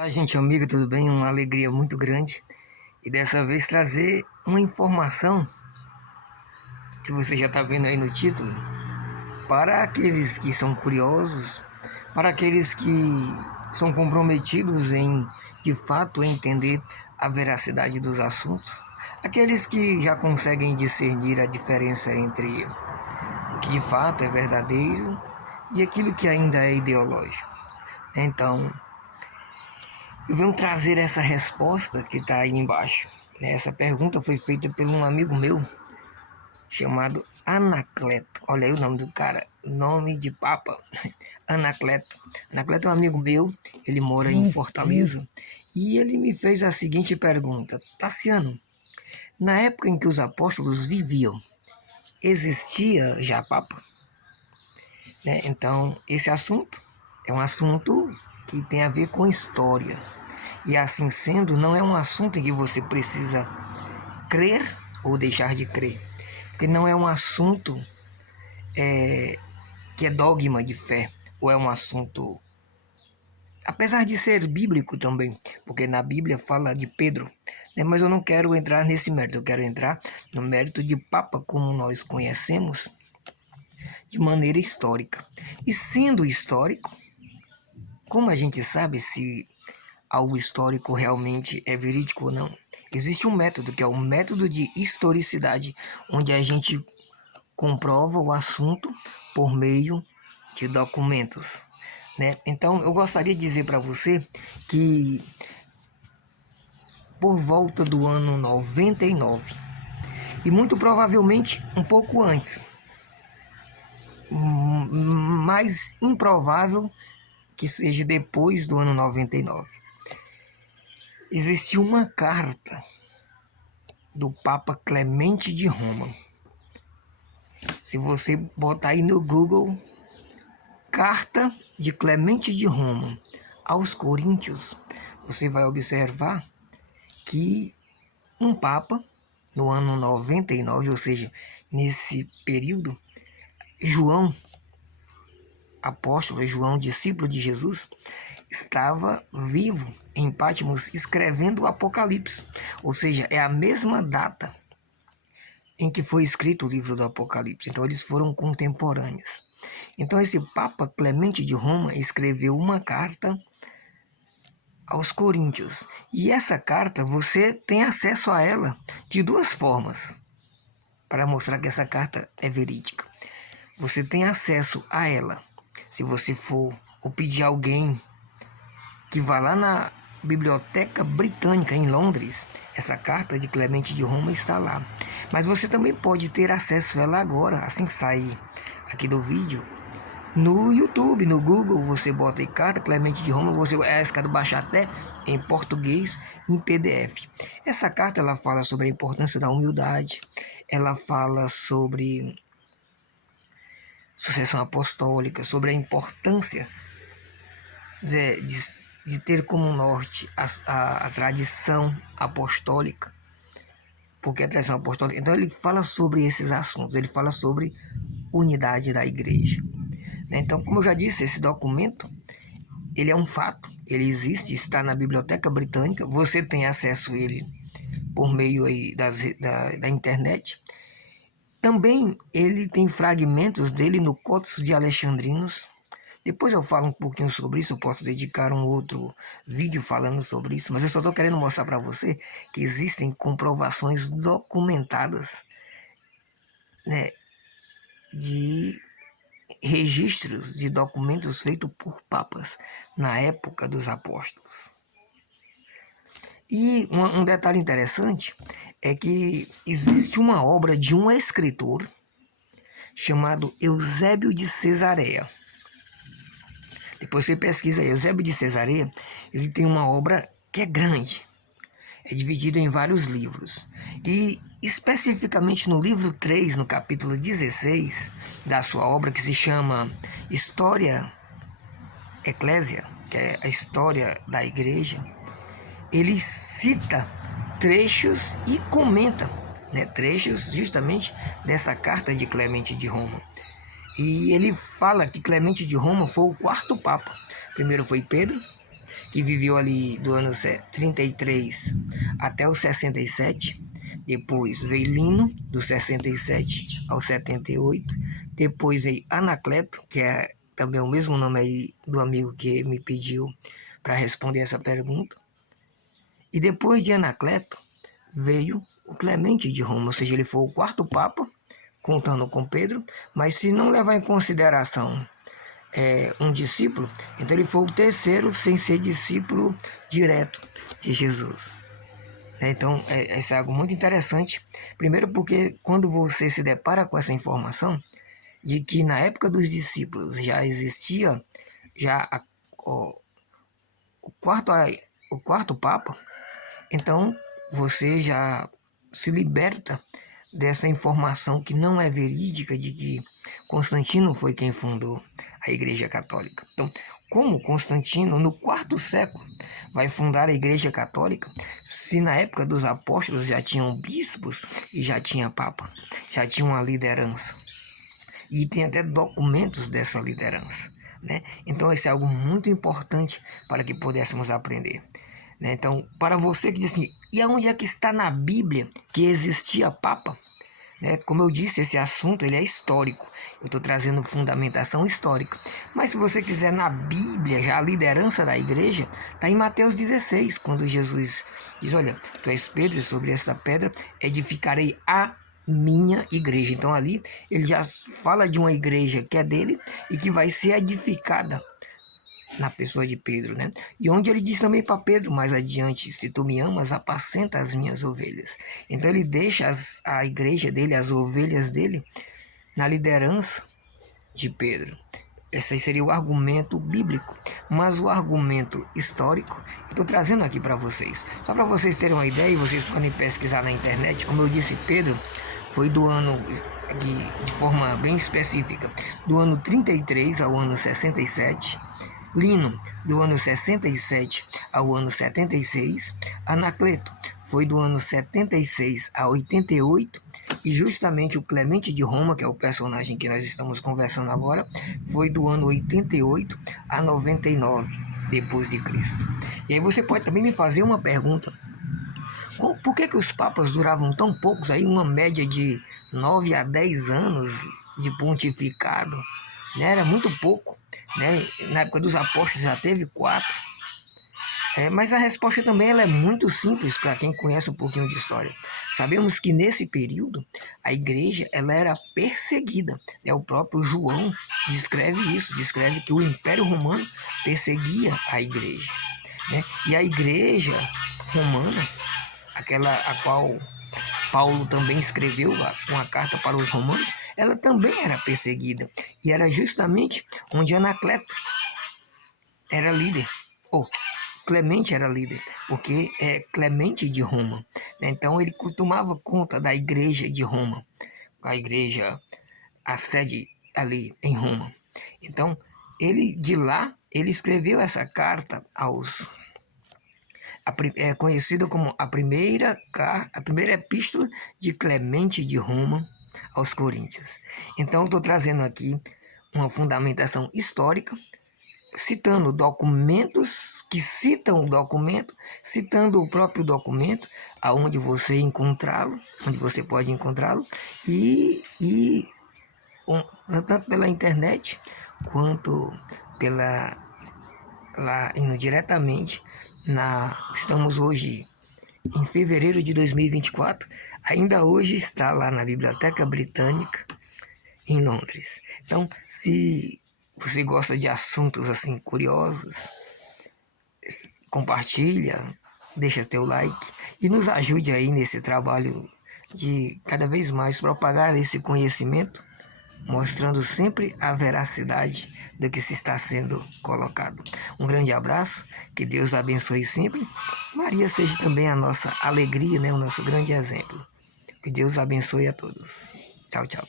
Olá, gente amiga, tudo bem? Uma alegria muito grande e dessa vez trazer uma informação que você já está vendo aí no título para aqueles que são curiosos, para aqueles que são comprometidos em de fato entender a veracidade dos assuntos, aqueles que já conseguem discernir a diferença entre o que de fato é verdadeiro e aquilo que ainda é ideológico. Então, eu venho trazer essa resposta que está aí embaixo. Essa pergunta foi feita por um amigo meu chamado Anacleto. Olha aí o nome do cara, nome de papa. Anacleto. Anacleto é um amigo meu, ele mora em Fortaleza e ele me fez a seguinte pergunta: Tassiano, na época em que os apóstolos viviam, existia já papa? Então, esse assunto é um assunto que tem a ver com história. E assim sendo, não é um assunto em que você precisa crer ou deixar de crer. Porque não é um assunto que é dogma de fé. Ou é um assunto, apesar de ser bíblico também. Porque na Bíblia fala de Pedro. Mas eu não quero entrar nesse mérito. Eu quero entrar no mérito de Papa como nós conhecemos de maneira histórica. E sendo histórico, como a gente sabe se algo histórico realmente é verídico ou não? Existe um método que é o método de historicidade, onde a gente comprova o assunto por meio de documentos. Então eu gostaria de dizer para você que por volta do ano 99, e muito provavelmente um pouco antes, mais improvável que seja depois do ano 99, existiu uma carta do Papa Clemente de Roma. Se você botar aí no Google, Carta de Clemente de Roma aos Coríntios, você vai observar que um Papa, no ano 99, ou seja, nesse período, João, apóstolo, João, discípulo de Jesus, estava vivo em Patmos escrevendo o Apocalipse, ou seja, é a mesma data em que foi escrito o livro do Apocalipse. Então eles foram contemporâneos. Então esse Papa Clemente de Roma escreveu uma carta aos Coríntios. E essa carta você tem acesso a ela de duas formas, para mostrar que essa carta é verídica. Você tem acesso a ela se você for ou pedir a alguém que vá lá na Biblioteca Britânica em Londres. Essa carta de Clemente de Roma está lá. Mas você também pode ter acesso a ela agora, assim que sair aqui do vídeo. No YouTube, no Google, você bota aí carta Clemente de Roma, você é escado baixar até em português, em PDF. Essa carta ela fala sobre a importância da humildade, ela fala sobre sucessão apostólica, sobre a importância de ter como norte a tradição apostólica, porque a tradição apostólica, então ele fala sobre esses assuntos, ele fala sobre unidade da igreja. Então, como eu já disse, esse documento, ele é um fato, ele existe, está na Biblioteca Britânica, você tem acesso a ele por meio aí da internet. Também ele tem fragmentos dele no Codex de Alexandrinos. Depois eu falo um pouquinho sobre isso, eu posso dedicar um outro vídeo falando sobre isso, mas eu só estou querendo mostrar para você que existem comprovações documentadas, de registros de documentos feitos por papas na época dos apóstolos. E um detalhe interessante é que existe uma obra de um escritor chamado Eusébio de Cesareia. Depois você pesquisa aí, Eusébio de Cesareia, ele tem uma obra que é grande, é dividido em vários livros. E especificamente no livro 3, no capítulo 16 da sua obra, que se chama História Eclésia, que é a história da igreja, ele cita trechos e comenta, trechos justamente dessa carta de Clemente de Roma. E ele fala que Clemente de Roma foi o quarto papa. Primeiro foi Pedro, que viveu ali do ano 33 até o 67. Depois veio Lino, do 67 ao 78. Depois veio Anacleto, que é também o mesmo nome aí do amigo que me pediu para responder essa pergunta. E depois de Anacleto veio o Clemente de Roma, ou seja, ele foi o quarto papa, contando com Pedro, mas se não levar em consideração um discípulo, então ele foi o terceiro sem ser discípulo direto de Jesus. Então, isso é algo muito interessante. Primeiro porque quando você se depara com essa informação de que na época dos discípulos já existia o quarto Papa, então você já se liberta dessa informação que não é verídica de que Constantino foi quem fundou a Igreja Católica. Então, como Constantino, no quarto século, vai fundar a Igreja Católica, se na época dos apóstolos já tinham bispos e já tinha papa, já tinha uma liderança. E tem até documentos dessa liderança, né? Então, isso é algo muito importante para que pudéssemos aprender. Então, para você que diz assim, e aonde é que está na Bíblia que existia Papa? Como eu disse, esse assunto ele é histórico. Eu estou trazendo fundamentação histórica. Mas se você quiser na Bíblia, já a liderança da igreja, está em Mateus 16, quando Jesus diz, olha, tu és Pedro e sobre esta pedra edificarei a minha igreja. Então ali ele já fala de uma igreja que é dele e que vai ser edificada na pessoa de Pedro, né? E onde ele diz também para Pedro, mais adiante, se tu me amas, apacenta as minhas ovelhas. Então ele deixa a igreja dele, as ovelhas dele, na liderança de Pedro. Esse seria o argumento bíblico, mas o argumento histórico eu estou trazendo aqui para vocês. Só para vocês terem uma ideia e vocês podem pesquisar na internet. Como eu disse, Pedro foi do ano, de forma bem específica, do ano 33 ao ano 67. Lino, do ano 67 ao ano 76, Anacleto foi do ano 76 a 88, e justamente o Clemente de Roma, que é o personagem que nós estamos conversando agora, foi do ano 88 a 99 depois de Cristo. E aí você pode também me fazer uma pergunta: por que os papas duravam tão poucos, aí uma média de 9 a 10 anos de pontificado? Era muito pouco. Na época dos apóstolos já teve 4. Mas a resposta também ela é muito simples para quem conhece um pouquinho de história. Sabemos que nesse período a igreja ela era perseguida. O próprio João descreve isso, descreve que o Império Romano perseguia a igreja. E a igreja romana, aquela a qual Paulo também escreveu uma carta para os romanos, ela também era perseguida. E era justamente onde Anacleto era líder. Clemente era líder, porque é Clemente de Roma. Então ele tomava conta da igreja de Roma, a sede ali em Roma. Então ele de lá, ele escreveu essa carta é conhecida como a primeira epístola de Clemente de Roma aos Coríntios. Então, estou trazendo aqui uma fundamentação histórica, citando documentos que citam o documento, citando o próprio documento, aonde você encontrá-lo, onde você pode encontrá-lo, tanto pela internet quanto lá indo diretamente. Estamos hoje em fevereiro de 2024, ainda hoje está lá na Biblioteca Britânica em Londres. Então, se você gosta de assuntos assim curiosos, compartilha, deixa teu like e nos ajude aí nesse trabalho de cada vez mais propagar esse conhecimento, mostrando sempre a veracidade do que se está sendo colocado. Um grande abraço, que Deus abençoe sempre. Maria seja também a nossa alegria, o nosso grande exemplo. Que Deus abençoe a todos. Tchau, tchau.